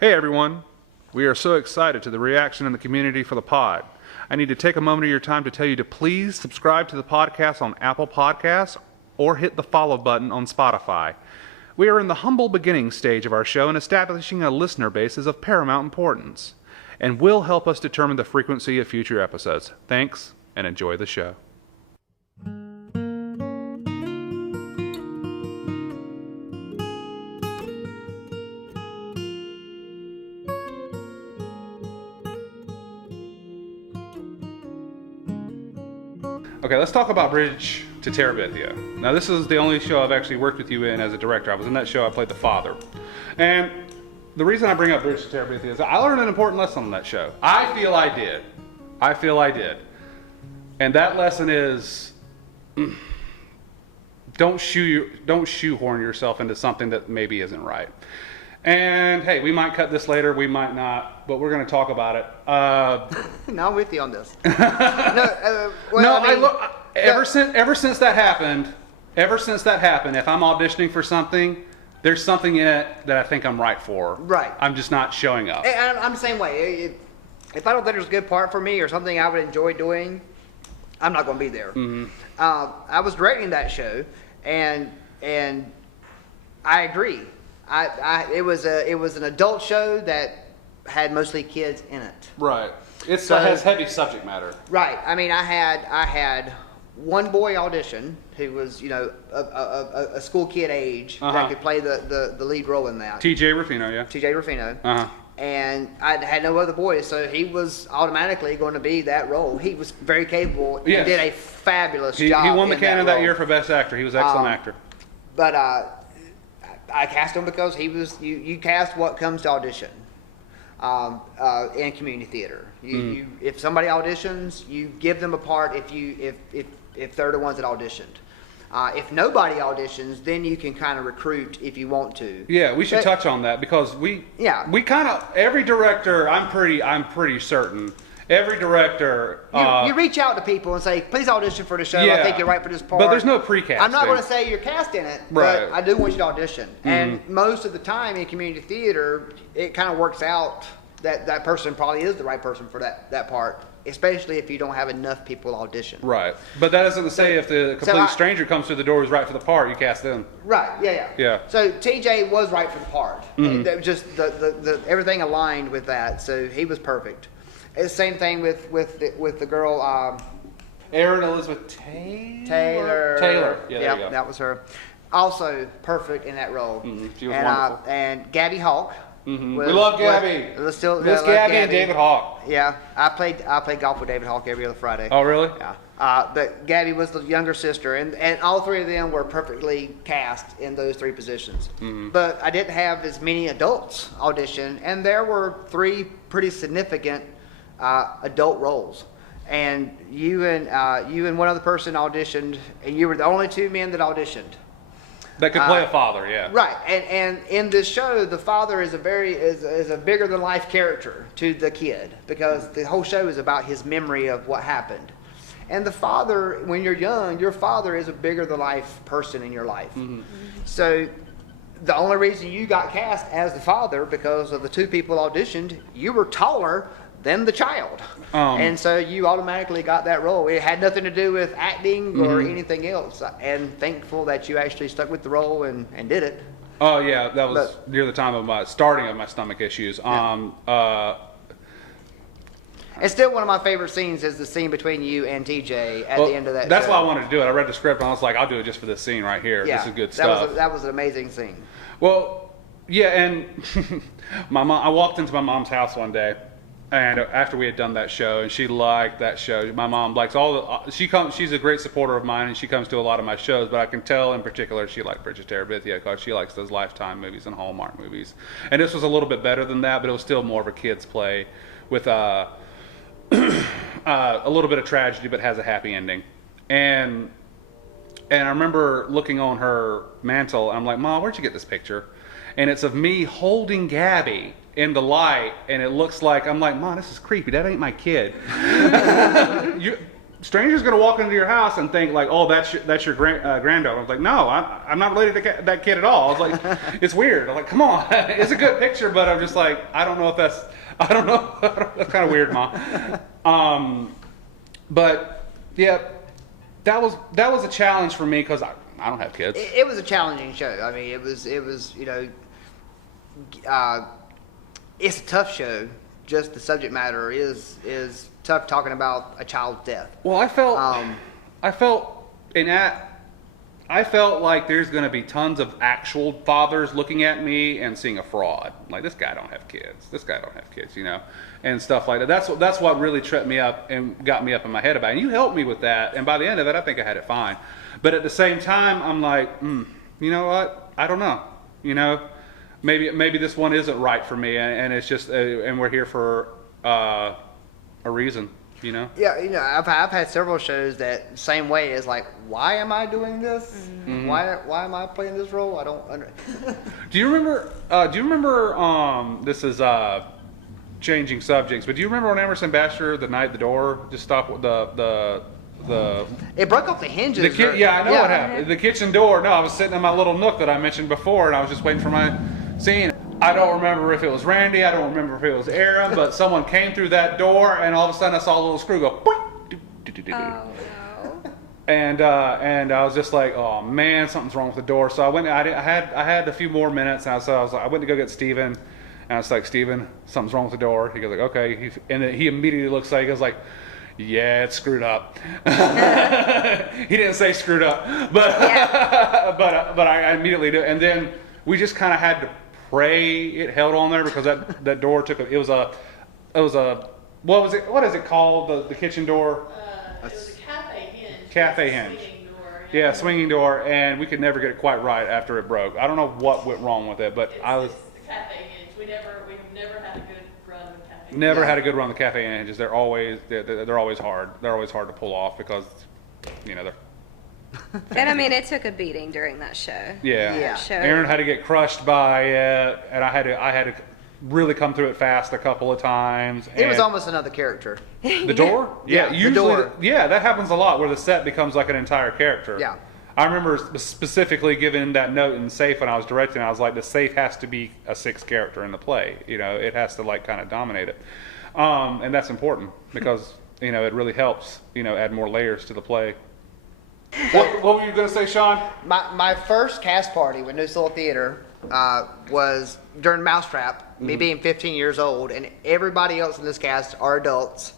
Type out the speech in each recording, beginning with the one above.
Hey everyone, we are so excited to the reaction in the community for the pod. I need to take a moment of your time to tell you to please subscribe to the podcast on Apple Podcasts or hit the follow button on Spotify. We are in the humble beginning stage of our show and establishing a listener base is of paramount importance and will help us determine the frequency of future episodes. Thanks and enjoy the show. Okay, let's talk about Bridge to Terabithia. Now, this is the only show I've actually worked with you in as a director. I was in that show, I played the father. And the reason I bring up Bridge to Terabithia is I learned an important lesson on that show. I feel I did. And that lesson is, don't shoehorn yourself into something that maybe isn't right. And hey, we might cut this later, we might not, but we're going to talk about it. No, I'm with you on this. Ever since that happened, if I'm auditioning for something, there's something in it that I think I'm right for. Right. I'm just not showing up. And I'm the same way. If I don't think there's a good part for me or something I would enjoy doing, I'm not going to be there. Mm-hmm. I was directing that show, and I agree. It was an adult show that had mostly kids in it. Right. It has heavy subject matter. Right. I mean, I had one boy audition who was, a school kid age that could play the lead role in that. T.J. Ruffino, yeah. T.J. Ruffino. Uh-huh. And I had no other boys, so he was automatically going to be that role. He was very capable. He did a fabulous job. He won the Cannon that year for Best Actor. He was an excellent actor. But I cast him because he was. You cast what comes to audition in community theater. If somebody auditions, you give them a part. If they're the ones that auditioned. If nobody auditions, then you can kind of recruit if you want to. Yeah, we should touch on that because we kind of every director. I'm pretty certain every director. You reach out to people and say, please audition for the show. I think you're right for this part. But there's no pre-cast. I'm not going to say you're cast in it, but I do want you to audition. Mm-hmm. And most of the time in community theater, it kind of works out that person probably is the right person for that part. Especially if you don't have enough people audition. Right. But that doesn't say if the complete stranger comes through the door who's right for the part, you cast them. Right, yeah. So TJ was right for the part. Mm-hmm. Just the everything aligned with that, so he was perfect. It's the same thing with the girl Erin Elizabeth Taylor. Yeah, there you go. That was her. Also perfect in that role. Mm-hmm. She was wonderful. And Gabby Hawk. Mm-hmm. We love Gabby. Miss Gabby and David Hawk. Yeah, I played golf with David Hawk every other Friday. Oh, really? Yeah. But Gabby was the younger sister, and all three of them were perfectly cast in those three positions. Mm-hmm. But I didn't have as many adults audition, and there were three pretty significant adult roles. And you and one other person auditioned, and you were the only two men that auditioned. That could play a father, yeah. Right, and in this show, the father is a bigger than life character to the kid because the whole show is about his memory of what happened. And the father, when you're young, your father is a bigger than life person in your life. Mm-hmm. So the only reason you got cast as the father because of the two people auditioned, you were taller than the child. And so you automatically got that role. It had nothing to do with acting or anything else. And thankful that you actually stuck with the role and did it. Oh, yeah. That was near the time of my starting of my stomach issues. Yeah. And still one of my favorite scenes is the scene between you and TJ at the end of that That's show. why I wanted to do it. I read the script and I was like, I'll do it just for this scene right here. Yeah, this is good stuff. That was an amazing scene. Well, yeah, and I walked into my mom's house one day. And after we had done that show, and she liked that show. My mom likes she's a great supporter of mine, and she comes to a lot of my shows. But I can tell in particular she liked Bridge to Terabithia because she likes those Lifetime movies and Hallmark movies. And this was a little bit better than that, but it was still more of a kid's play with a little bit of tragedy, but has a happy ending. And I remember looking on her mantle, and I'm like, Mom, where'd you get this picture? And it's of me holding Gabby in the light, and it looks like, I'm like, Mom, this is creepy. That ain't my kid. strangers gonna walk into your house and think like, oh, that's your granddaughter. I was like, no, I'm not related to that kid at all. I was like, it's weird. I'm like, come on, it's a good picture, but I'm just like, I don't know. That's kind of weird, Mom. But yeah, that was a challenge for me because I don't have kids. It was a challenging show. I mean, it was it's a tough show. Just the subject matter is tough, talking about a child's death. Well, I felt like there's going to be tons of actual fathers looking at me and seeing a fraud. Like, this guy don't have kids. This guy don't have kids, and stuff like that. That's what really tripped me up and got me up in my head about it. And you helped me with that. And by the end of it, I think I had it fine. But at the same time, I'm like, you know what? I don't know. Maybe this one isn't right for me. And it's just, and we're here for a reason. Yeah, I've had several shows that same way is like, why am I doing this? Mm-hmm. Why am I playing this role? I don't understand. Do you remember? This is changing subjects, but do you remember on Emerson Baxter, the night the door just stopped with the It broke off the hinges. I know what happened. The kitchen door. No, I was sitting in my little nook that I mentioned before, and I was just waiting for my scene. I don't remember if it was Randy. I don't remember if it was Aaron, but someone came through that door, and all of a sudden I saw a little screw go. Oh no! And I was just like, oh man, something's wrong with the door. So I went. I had a few more minutes, and I went to go get Steven, and I was like, Steven, something's wrong with the door. He goes like, okay. And then he immediately looks like, he goes like, yeah, it's screwed up. He didn't say screwed up, but but I immediately did. And then we just kind of had to pray it held on there, because that door took it was a what is it called, the kitchen door? It was a cafe hinge. Cafe hinge. Swinging door. Yeah, swinging door, and we could never get it quite right after it broke. I don't know what went wrong with it, but It's the cafe hinge. We've never had a good run with cafe hinge. Never had a good run with cafe hinges. They're always hard. They're always hard to pull off because they're. And I mean, it took a beating during that show. Yeah. Yeah. Show. Aaron had to get crushed by it, and I had to really come through it fast a couple of times. It was almost another character. The door? Yeah, the usually, door. that happens a lot where the set becomes like an entire character. Yeah. I remember specifically giving that note in Safe when I was directing. I was like, the Safe has to be a sixth character in the play. It has to like kind of dominate it, and that's important because it really helps add more layers to the play. What were you going to say, Shaun? My first cast party with Neuse Theater was during Mousetrap, me being 15 years old, and everybody else in this cast are adults.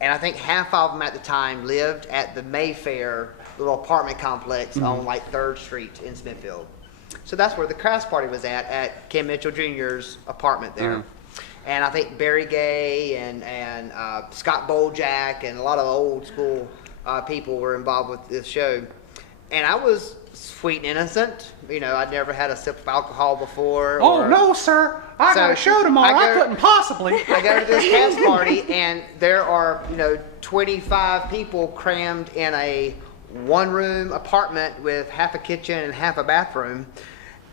And I think half of them at the time lived at the Mayfair little apartment complex on like 3rd Street in Smithfield. So that's where the cast party was at Ken Mitchell Jr.'s apartment there. And I think Barry Gay and Scott Boljak and a lot of old school people were involved with this show. And I was sweet and innocent. I'd never had a sip of alcohol before. Oh, no, sir. I got a show tomorrow. I couldn't possibly. I go to this cast party, and there are, 25 people crammed in a one-room apartment with half a kitchen and half a bathroom.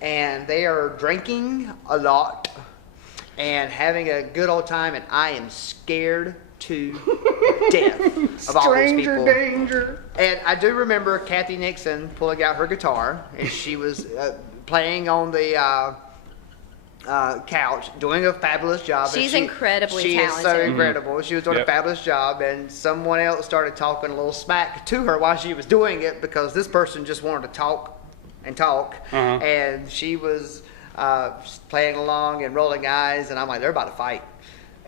And they are drinking a lot and having a good old time, and I am scared to death of all these people. Stranger danger. And I do remember Kathy Nixon pulling out her guitar, and she was playing on the couch, doing a fabulous job. She's incredibly talented. She is so incredible. She was doing a Yep. fabulous job, and someone else started talking a little smack to her while she was doing it, because this person just wanted to talk and talk, and she was playing along and rolling eyes, and I'm like, they're about to fight.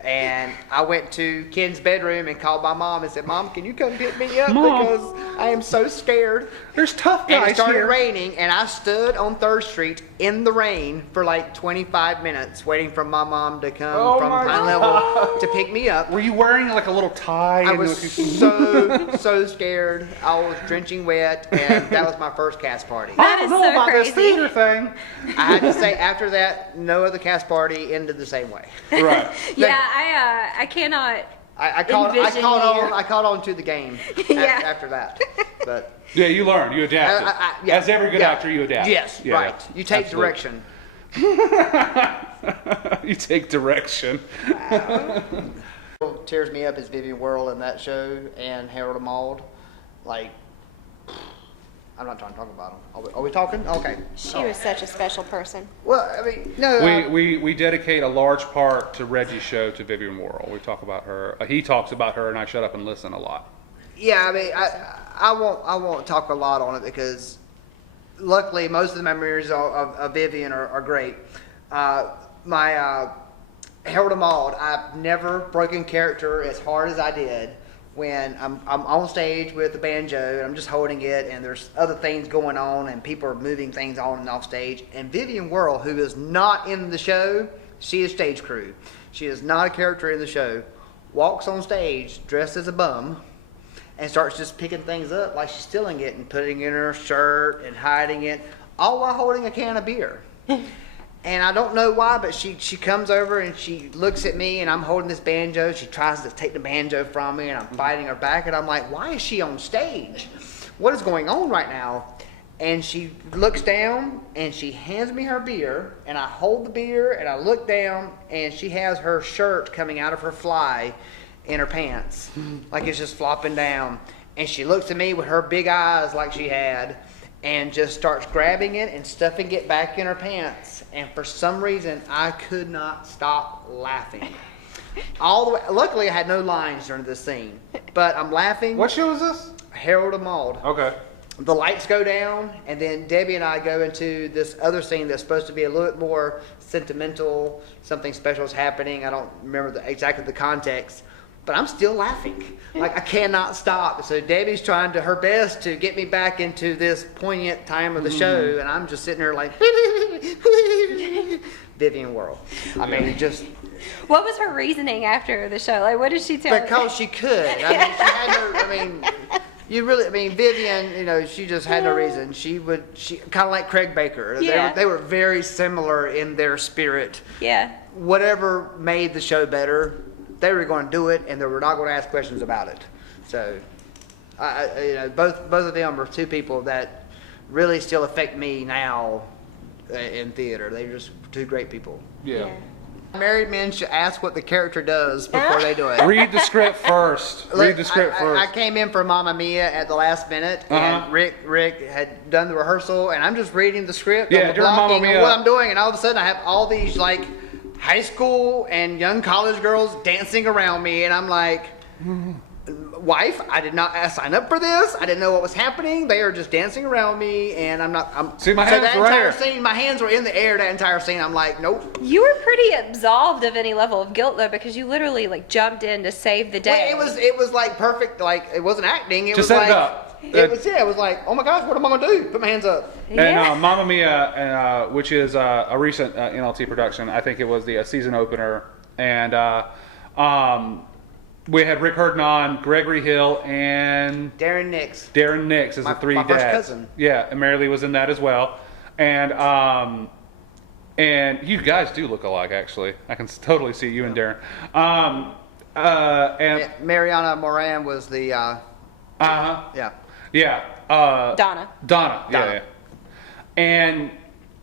And I went to Ken's bedroom and called my mom and said, Mom, can you come pick me up? Mom. Because I am so scared. There's tough guys And it started here. raining, and I stood on 3rd Street in the rain for like 25 minutes waiting for my mom to come from my Pine Level to pick me up. Were you wearing like a little tie? I was so scared. I was drenching wet, and that was my first cast party. That I is don't know so about this crazy. theater thing. I had to say, after that, no other cast party ended the same way. Right. Yeah, I cannot. I caught Envision you. on. I caught on to the game Yeah. after that. But Yeah, you learned. You adapted. yeah, As every good yeah. actor, you adapt. Yes, Yeah, right. yeah. You take Absolutely. direction. You take direction. tears me up is Vivian Whirl in that show and Harold and Maude. Like, I'm not trying to talk about them. Are we talking? Okay. She was such a special person. Well, I mean, no. We dedicate a large part to Reggie's show to Vivian Whirl. We talk about her. He talks about her, and I shut up and listen a lot. Yeah, I mean, I won't talk a lot on it because luckily most of the memories of Vivian are great. My Harold and Maude, I've never broken character as hard as I did when I'm on stage with the banjo and I'm just holding it and there's other things going on and people are moving things on and off stage. And Vivian Whirl, who is not in the show, she is stage crew. She is not a character in the show, walks on stage dressed as a bum and starts just picking things up like she's stealing it and putting it in her shirt and hiding it, all while holding a can of beer. And I don't know why, but she comes over and she looks at me and I'm holding this banjo. She tries to take the banjo from me and I'm fighting her back. And I'm like, why is she on stage? What is going on right now? And she looks down and she hands me her beer. And I hold the beer and I look down and she has her shirt coming out of her fly in her pants. Like it's just flopping down. And she looks at me with her big eyes like she had. And just starts grabbing it and stuffing it back in her pants. And for some reason, I could not stop laughing. All the way. Luckily, I had no lines during this scene, but I'm laughing. What show is this? Harold and Maude. Okay. The lights go down, and then Debbie and I go into this other scene that's supposed to be a little bit more sentimental. Something special is happening. I don't remember exactly the context. But I'm still laughing. Like, I cannot stop. So Debbie's trying her best to get me back into this poignant time of the show, and I'm just sitting there like, Vivian Whirl. I mean, just... What was her reasoning after the show? Like, what did she tell Because she could. I mean, she had no... Vivian, you know, she just had no reason. She kind of like Craig Baker. Yeah. They were very similar in their spirit. Yeah. Whatever made the show better, they were going to do it, and they were not going to ask questions about it. So, both of them are two people that really still affect me now in theater. They're just two great people. Yeah. Married men should ask what the character does before they do it. Read the script first. Look, Read the script first. I came in for Mamma Mia at the last minute, and Rick had done the rehearsal, and I'm just reading the script, Yeah, during Mamma blocking, Mia. and what I'm doing, and all of a sudden I have all these like high school and young college girls dancing around me, and I'm like, wife, I did not sign up for this. I didn't know what was happening. They are just dancing around me, and See, my hands that were right entire here. scene, my hands were in the air that entire scene. I'm like, nope. You were pretty absolved of any level of guilt though, because you literally like jumped in to save the day. Well, it was like perfect. Like it wasn't acting. It Just was set it like up. it was like, oh my gosh, what am I gonna do? Put my hands up. Yeah. And Mamma Mia, which is a recent NLT production, I think it was the season opener, and we had Rick Hernandez, Gregory Hill, and Darren Nix. as the three my dads. first cousin. Yeah, and Mary-Leigh was in that as well, and you guys do look alike. Actually, I can totally see you and Darren. And Mariana Moran was the yeah. Yeah. Donna. Yeah. And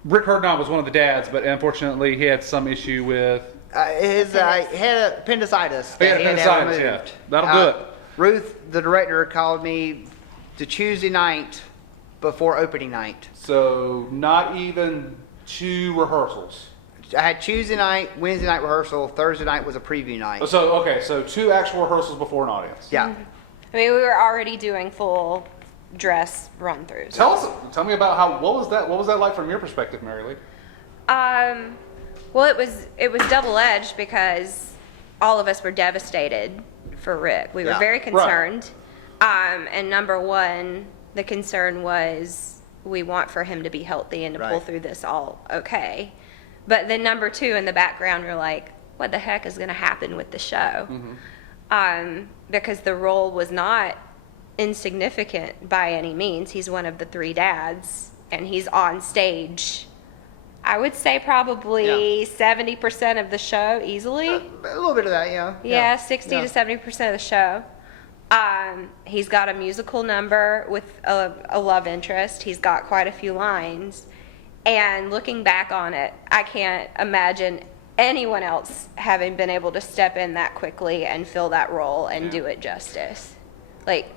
Rick Hernandez was one of the dads, but unfortunately he had some issue with... He had appendicitis. He had that to have appendicitis, yeah. removed. That'll do it. Ruth, the director, called me the Tuesday night before opening night. So not even 2 rehearsals. I had Tuesday night, Wednesday night rehearsal, Thursday night was a preview night. So 2 actual rehearsals before an audience. Yeah. I mean, we were already doing full dress run-throughs. Tell me about what was that like from your perspective, Mary-Leigh? Well, it was double-edged because all of us were devastated for Rick. We were very concerned. And number one, the concern was we want for him to be healthy and to pull through this all okay. But then number two, in the background, you're like, what the heck is going to happen with the show? Because the role was not insignificant by any means. He's one of the 3 dads, and he's on stage. I would say probably 70% of the show easily. A little bit of that, yeah. Yeah, 60 to 70% of the show. He's got a musical number with a love interest. He's got quite a few lines. And looking back on it, I can't imagine anyone else having been able to step in that quickly and fill that role and do it justice. Like,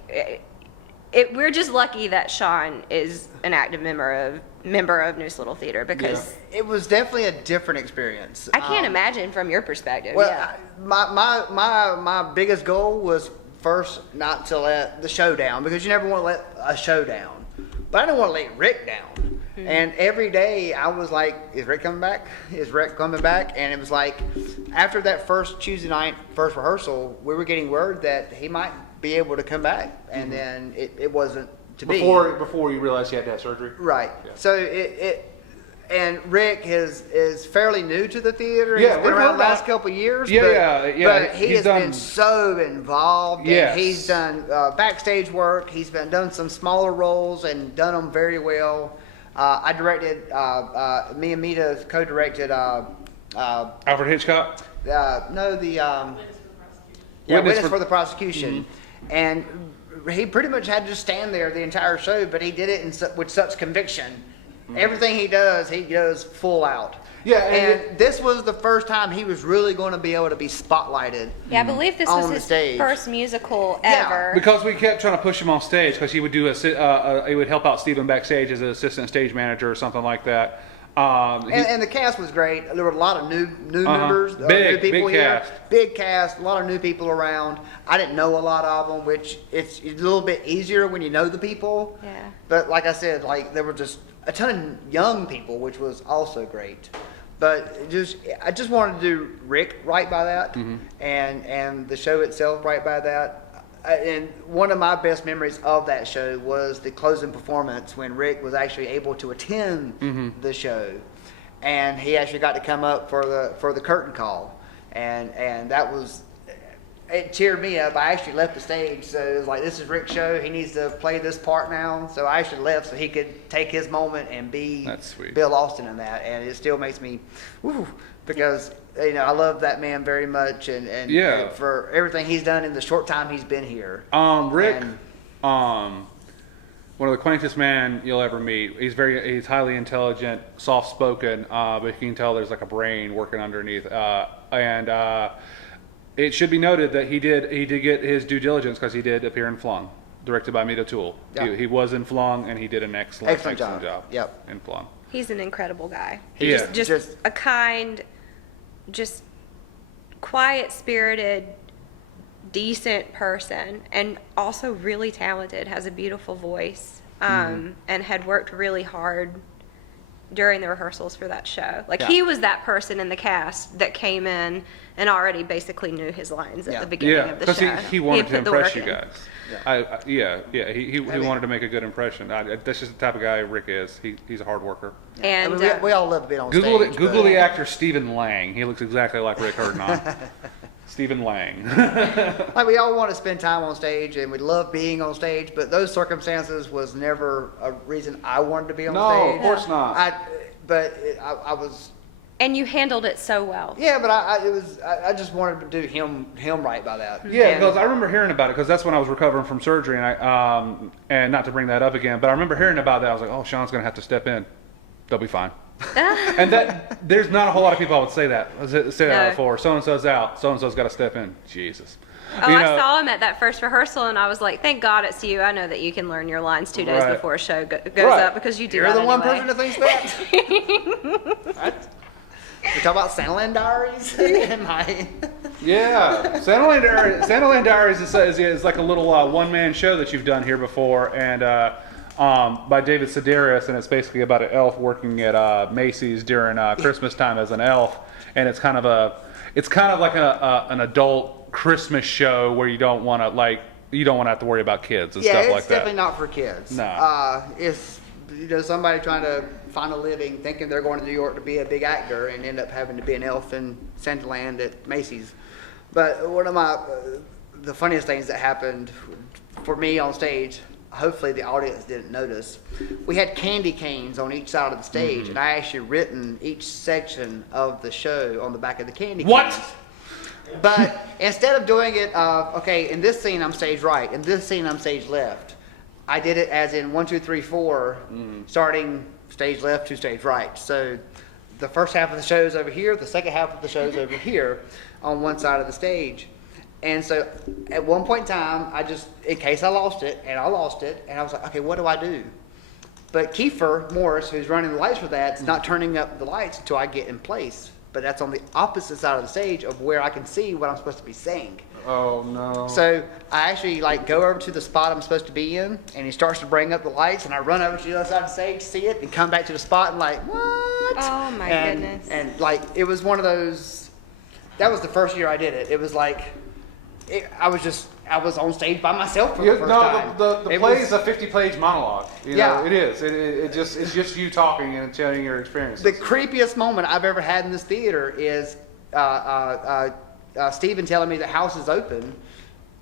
we're just lucky that Shaun is an active member of Neuse Little Theater, because it was definitely a different experience. I can't imagine from your perspective. Well, my biggest goal was first not to let the show down, because you never want to let a show down. But I didn't want to let Rick down. And every day I was like, is Rick coming back? Is Rick coming back? And it was like, after that first Tuesday night, first rehearsal, we were getting word that he might be able to come back. And then it wasn't to be. Before you realized he had to have surgery? Right. Yeah. So and Rick is fairly new to the theater. He's been around the last couple of years. But he has been so involved. Yes. And he's done backstage work. He's done some smaller roles and done them very well. I directed, me and Mita co-directed. Alfred Hitchcock? Witness for the Prosecution. And he pretty much had to stand there the entire show, but he did it with such conviction. Everything he does full out. Yeah, and this was the first time he was really going to be able to be spotlighted. Yeah, I believe this was his first musical ever. Because we kept trying to push him on stage, because he would do he would help out Stephen backstage as an assistant stage manager or something like that. And the cast was great. There were a lot of new members, new people here. Big cast, a lot of new people around. I didn't know a lot of them, which it's a little bit easier when you know the people. Yeah. But like I said, like there were just a ton of young people, which was also great. But I just wanted to do Rick right by that, and the show itself right by that. And one of my best memories of that show was the closing performance when Rick was actually able to attend the show, and he actually got to come up for the curtain call, and that was. It cheered me up. I actually left the stage, so it was like, this is Rick's show. He needs to play this part now. So I actually left so he could take his moment and be Bill Austin in that. And it still makes me, because I love that man very much, and for everything he's done in the short time he's been here. Rick, one of the quaintest men you'll ever meet. He's highly intelligent, soft spoken, but you can tell there's like a brain working underneath. It should be noted that he did get his due diligence, because he did appear in Flung, directed by Toole. Yeah. He was in Flung, and he did an excellent job. Yep. In Flung. He's an incredible guy. He's just a kind, just quiet-spirited, decent person, and also really talented, has a beautiful voice, and had worked really hard during the rehearsals for that show. He was that person in the cast that came in and already basically knew his lines at the beginning of the show. Because he wanted to impress you guys. He wanted to make a good impression. That's just the type of guy Rick is. He's a hard worker. And we all love being on stage. Stage. Google the actor Stephen Lang. He looks exactly like Rick Hernandez. Stephen Lang. Like, we all want to spend time on stage, and we love being on stage, but those circumstances was never a reason I wanted to be on stage. No, of course not. I was. And you handled it so well. Yeah, but I just wanted to do him right by that. Yeah, because I remember hearing about it, because that's when I was recovering from surgery, and and not to bring that up again, but I remember hearing about that. I was like, oh, Shaun's going to have to step in. They'll be fine. And there's not a whole lot of people I would say that before. So-and-so's out. So-and-so's got to step in. Jesus. Oh, I saw him at that first rehearsal, and I was like, thank God it's you. I know that you can learn your lines 2 days before a show goes up, because you do You're that the one anyway. person that thinks that? We talk about Santaland Diaries? Yeah. Santaland Diaries is like a little one-man show that you've done here before, and by David Sedaris, and it's basically about an elf working at Macy's during Christmas time as an elf, and it's kind of like an adult Christmas show where you don't want to have to worry about kids and stuff like that. Yeah, it's definitely not for kids. No. It's somebody trying to find a living, thinking they're going to New York to be a big actor, and end up having to be an elf in Santaland at Macy's. But one of the funniest things that happened for me on stage, hopefully the audience didn't notice, we had candy canes on each side of the stage, and I actually written each section of the show on the back of the candy canes. What? But instead of doing it, in this scene I'm stage right, in this scene I'm stage left, I did it as in 1, 2, 3, 4, starting stage left to stage right. So the first half of the show's over here, the second half of the show's over here on one side of the stage. And so at one point in time, I just, in case I lost it, and I lost it, and I was like, okay, what do I do? But Kiefer Morris, who's running the lights for that, is not turning up the lights until I get in place. But that's on the opposite side of the stage of where I can see what I'm supposed to be saying. Oh, no. So I actually like go over to the spot I'm supposed to be in, and he starts to bring up the lights, and I run over to the other side of the stage, see it, and come back to the spot and like, what? Oh my goodness. And like, it was one of those, that was the first year I did it. It was like, I was on stage by myself for the first time. The play is a 50-page monologue. You know, Yeah. it is. It's just you talking and telling your experiences. The creepiest moment I've ever had in this theater is Steven telling me the house is open.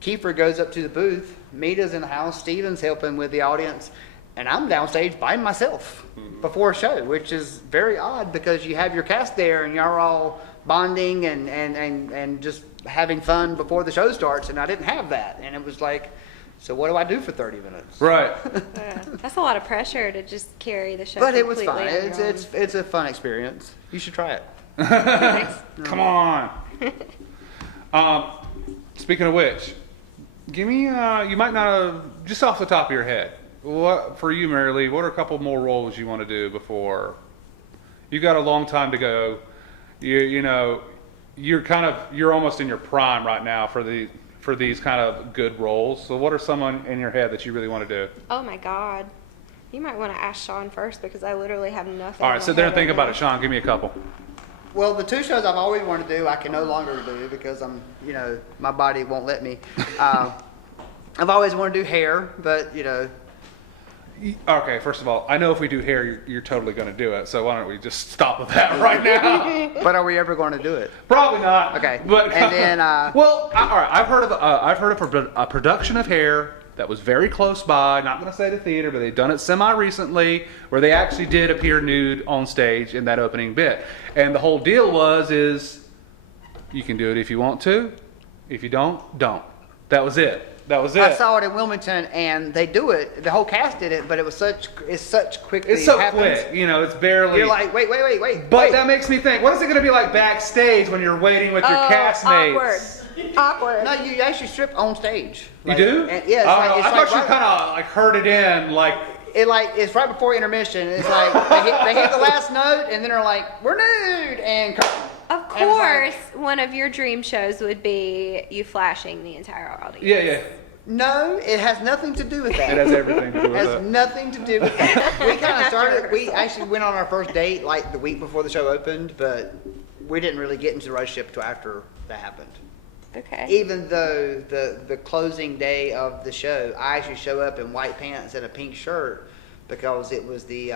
Kiefer goes up to the booth. Mita's in the house. Steven's helping with the audience. And I'm downstage by myself before a show, which is very odd because you have your cast there and you're all bonding and just having fun before the show starts, and I didn't have that. And it was like, so what do I do for 30 minutes? Right. That's a lot of pressure to just carry the show. But it was fun. completely on your own. It's a fun experience. You should try it. Come on. Speaking of which, give me, you might not have, just off the top of your head, what, for you, Mary-Leigh, what are a couple more roles you want to do before, you've got a long time to go, you know, you're almost in your prime right now for these kind of good roles. So what are some in your head that you really want to do? Oh my God. You might want to ask Shaun first because I literally have nothing. All right, sit there and think about it. Shaun, give me a couple. Well, the two shows I've always wanted to do, I can no longer do because my body won't let me. I've always wanted to do hair, but Okay, first of all, I know if we do hair, you're totally going to do it. So why don't we just stop with that right now? But are we ever going to do it? Probably not. Okay. But And then, well, all right. I've heard of a production of Hair that was very close by. Not going to say the theater, but they've done it semi-recently, where they actually did appear nude on stage in that opening bit. And the whole deal is you can do it if you want to. If you don't, don't. That was it. That was it. I saw it in Wilmington, and they do it. The whole cast did it, but it's such quickly. It's so happens. quick. It's barely. You're like, wait. But that makes me think, what is it going to be like backstage when you're waiting with your castmates? Awkward. No, you actually strip on stage. You do? Yeah. I thought you kind of like heard it in, like. It's right before intermission. It's like they hit the last note, and then they're like, "We're nude," and curtain. Of course, one of your dream shows would be you flashing the entire audience. Yeah. No, it has nothing to do with that. It has everything to do with It that. has nothing to do with that. We kind of started. We actually went on our first date like the week before the show opened, but we didn't really get into the relationship until after that happened. Okay. Even though the closing day of the show, I actually show up in white pants and a pink shirt because it was the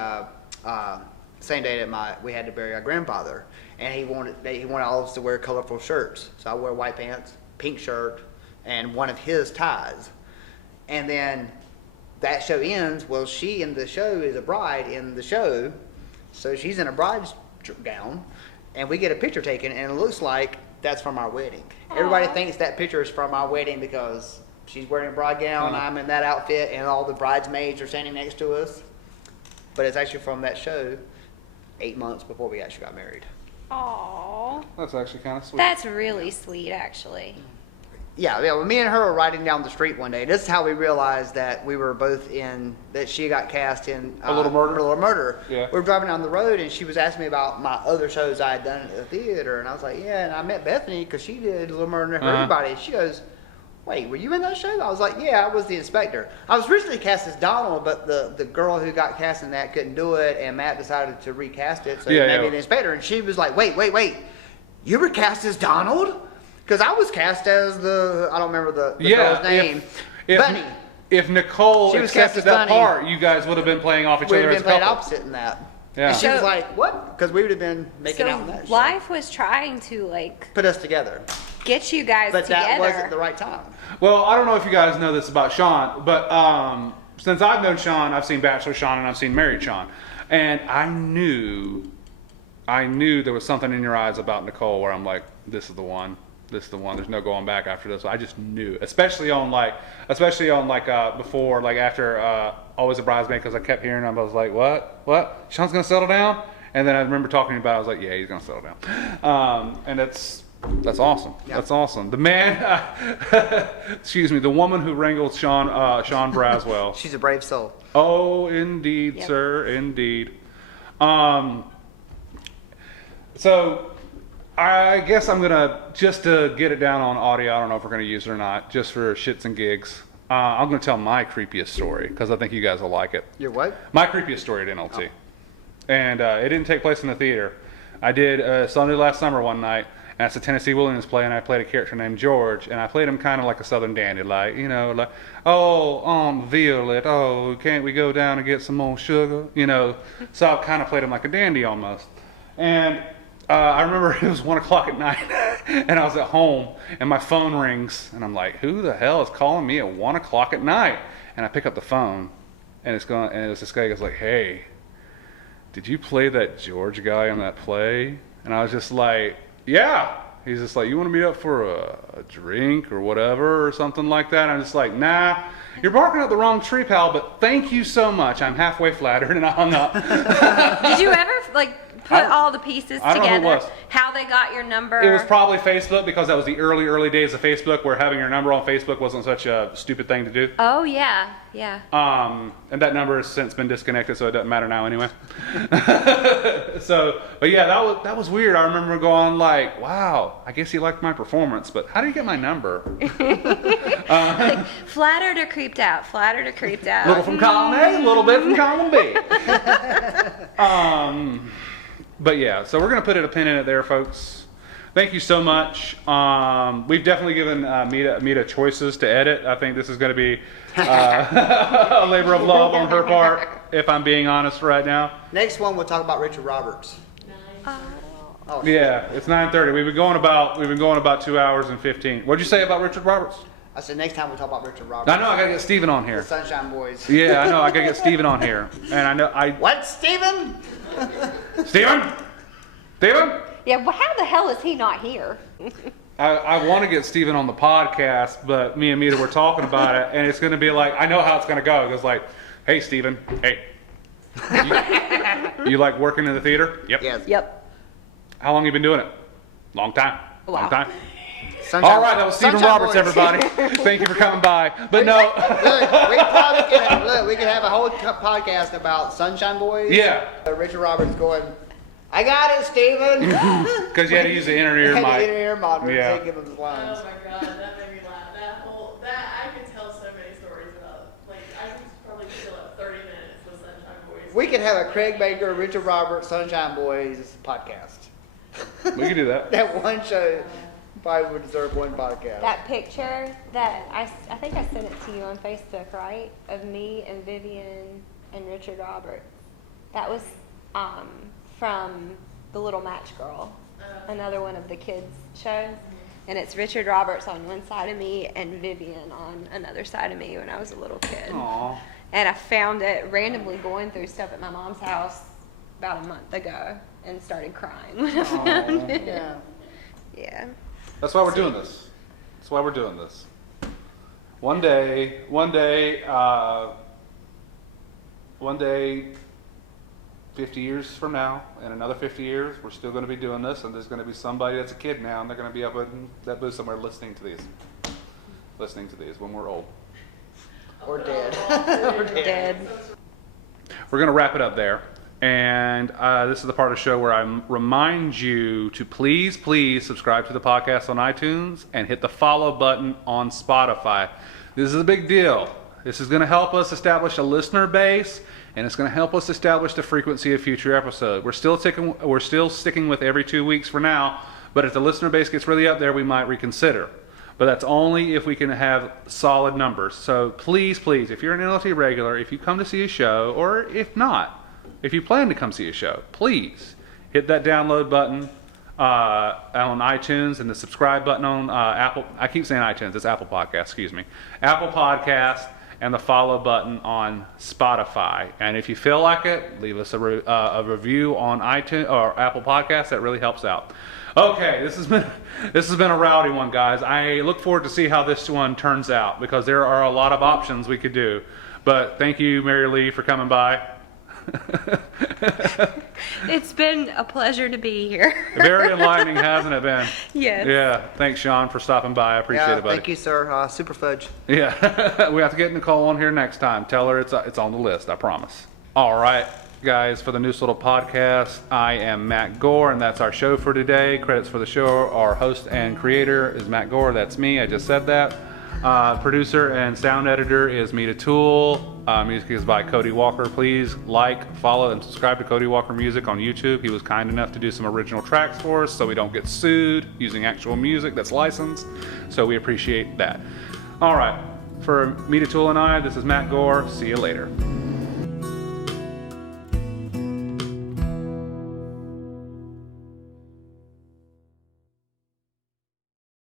same day that we had to bury our grandfather, and he wanted all of us to wear colorful shirts. So I wear white pants, pink shirt, and one of his ties. And then that show ends. Well, she in the show is a bride in the show, so she's in a bride's gown, and we get a picture taken, and it looks like that's from our wedding. Aww. Everybody thinks that picture is from our wedding because she's wearing a bride gown, I'm in that outfit, and all the bridesmaids are standing next to us. But it's actually from that show 8 months before we actually got married. Aww. That's actually kind of sweet. That's really sweet, actually. Yeah, well, me and her were riding down the street one day. This is how we realized that we were both that she got cast in A Little Murder? A Little Murder. Yeah. We were driving down the road, and she was asking me about my other shows I had done at the theater, and I was like, yeah, and I met Bethany because she did A Little Murder for Everybody. She goes, wait, were you in that show? I was like, yeah, I was the inspector. I was originally cast as Donald, but the girl who got cast in that couldn't do it, and Matt decided to recast it, so he made me the inspector. And she was like, wait, you were cast as Donald? Because I was cast as I don't remember the girl's name. Bunny. If Nicole She was cast accepted as that Bunny. part, you guys would have been playing off each We would other have as been a playing couple. opposite in that. Yeah. And she was So- like, what? Because we would have been making out in that show. Life was trying to Put us together. get you guys But together. that wasn't the right time. Well, I don't know if you guys know this about Shaun, but since I've known Shaun, I've seen Bachelor Shaun and I've seen Married Shaun. And I knew there was something in your eyes about Nicole where I'm like, this is the one. This is the one. There's no going back after this. I just knew, especially on before, like after Always a Bridesmaid, because I kept hearing them. I was like, what? Shaun's gonna settle down? And then I remember talking about it, I was like, yeah, he's going to settle down. And that's awesome. Yeah. That's awesome. The man, excuse me, the woman who wrangled Shaun Braswell. She's a brave soul. Oh, indeed, Yep. sir, indeed. So I guess I'm gonna, just to get it down on audio, I don't know if we're gonna use it or not, just for shits and gigs. I'm gonna tell my creepiest story because I think you guys will like it. Your what? My creepiest story at NLT, and it didn't take place in the theater. I did Sunday last summer one night. And it's a Tennessee Williams play, and I played a character named George, and I played him kind of like a Southern dandy, like, you know, like, oh, Violet, oh, can't we go down and get some more sugar, you know? So I kind of played him like a dandy almost. And I remember it was 1 o'clock at night, and I was at home, and my phone rings, and I'm like, who the hell is calling me at 1 o'clock at night? And I pick up the phone, and it was this guy who goes like, hey, did you play that George guy on that play? And I was just like, yeah. He's just like, you want to meet up for a drink or whatever or something like that? And I'm just like, nah, you're barking up the wrong tree, pal, but thank you so much. I'm halfway flattered, and I hung up. Did you ever put all the pieces I don't know who it together? was. How they got your number? It was probably Facebook, because that was the early days of Facebook, where having your number on Facebook wasn't such a stupid thing to do. Oh yeah. And that number has since been disconnected, so it doesn't matter now anyway. But yeah, that was weird. I remember going like, wow, I guess he liked my performance, but how did you get my number? Flattered or creeped out? Flattered or creeped out? A little from column A, a little bit from column B. But yeah, so we're going to put a pin in it there, folks. Thank you so much. We've definitely given Mita choices to edit. I think this is going to be a labor of love on her part, if I'm being honest right now. Next one, we'll talk about Richard Roberts. Oh, Yeah, it's 9:30. We've been going about 2 hours and 15. What'd you say about Richard Roberts? I said next time we'll talk about Richard Roberts. I know I gotta get Steven on here. The Sunshine Boys. Yeah, I know I gotta get Steven on here, and I know What, Steven? Steven. Yeah. Well, how the hell is he not here? I want to get Steven on the podcast, but me and Mita were talking about it, and it's going to be like, I know how it's going to go. It goes like, hey, Steven, hey. You like working in the theater? Yep. Yes. Yep. How long you been doing it? Long time. Wow. Long time. Sunshine, All right, that was Steven Sunshine Roberts, Boys. everybody. Thank you for coming by. But no. Look, we could have a whole podcast about Sunshine Boys. Yeah. Richard Roberts going, I got it, Steven. Because you had to use the inner ear Had the mic. inner ear monitor Yeah. to give him his lines. Oh my god, that made me laugh. I could tell so many stories about. Like, I could probably fill up 30 minutes with Sunshine Boys. We could have a Craig Baker, Richard Roberts, Sunshine Boys podcast. We could do that. That one show probably would deserve one podcast. That picture that I think I sent it to you on Facebook, right? Of me and Vivian and Richard Roberts. That was from The Little Match Girl, another one of the kids' shows. And it's Richard Roberts on one side of me and Vivian on another side of me when I was a little kid. Aw. And I found it randomly going through stuff at my mom's house about a month ago and started crying when I found it. Yeah. Yeah. That's why we're doing this. That's why we're doing this. One day, 50 years from now, and another 50 years, we're still going to be doing this, and there's going to be somebody that's a kid now, and they're going to be up in that booth somewhere listening to these when we're old. Or dead. Or Dead. We're going to wrap it up there. And this is the part of the show where I remind you to please subscribe to the podcast on iTunes and hit the follow button on Spotify. This is a big deal. This is going to help us establish a listener base, and it's going to help us establish the frequency of future episodes. We're still sticking with every 2 weeks for now, but if the listener base gets really up there, we might reconsider. But that's only if we can have solid numbers. So please, if you're an NLT regular, if you come to see a show, or if not, if you plan to come see a show, please hit that download button on iTunes and the subscribe button on Apple. I keep saying iTunes, it's Apple Podcast, excuse me. Apple Podcast, and the follow button on Spotify. And if you feel like it, leave us a review on iTunes or Apple Podcast. That really helps out. Okay, this has been a rowdy one, guys. I look forward to see how this one turns out, because there are a lot of options we could do. But thank you, Mary-Leigh, for coming by. It's been a pleasure to be here. Very enlightening, hasn't it been? Yes. Yeah. Thanks, Shaun, for stopping by. I appreciate it, buddy. Thank you, sir. Super fudge. Yeah. We have to get Nicole on here next time. Tell her it's on the list, I promise. All right, guys, for the Neuse Little Podcast, I am Matt Gore, and that's our show for today. Credits for the show, our host and creator is Matt Gore. That's me. I just said that. Producer and sound editor is Toole. Music is by Cody Walker. Please like, follow, and subscribe to Cody Walker Music on YouTube. He was kind enough to do some original tracks for us so we don't get sued using actual music that's licensed. So we appreciate that. All right. For Toole and I, this is Matt Gore. See you later.